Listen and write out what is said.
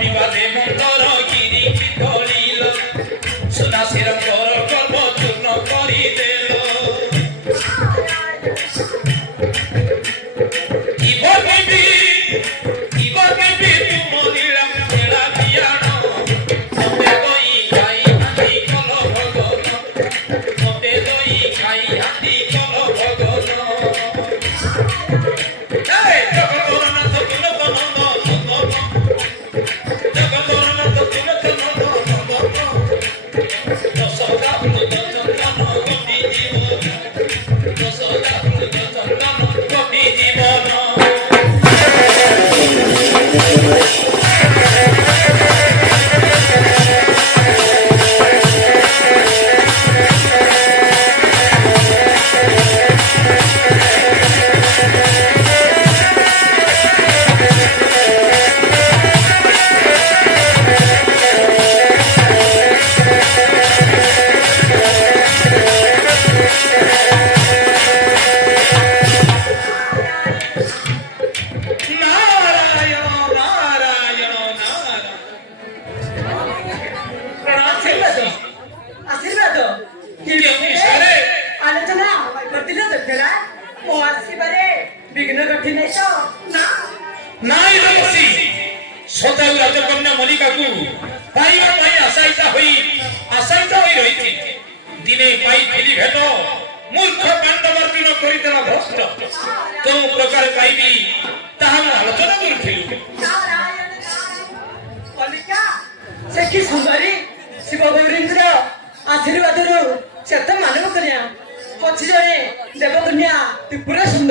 বিবাদে মন্দর গিরি ধরিল সুদাসীর কর কর্ম চূর্ণ করি দেল সদাউ রাজকন্যা মনিকাকু পাইবা পাই আশায়িত হই রহিছি দিনে পাইଥିଲି ভেট মূর্খ পাণ্ডবর্জুন করিদেলা ভ্রষ্ট কেউ প্রকার পাইবি তাহা ମୁଁ ଆଲୋଚନା କରୁଥିଲୁ ସେ କି ସୁନ୍ଦରୀ ଶିବ ଗୌରୀଙ୍କର ଆଶୀର୍ବାଦରୁ ସେ ତ ମାନବ କନ୍ୟା ଅଛି ଜଣେ ଦେବକନ୍ୟା ତ୍ରିପୁରା ସୁନ୍ଦରୀ।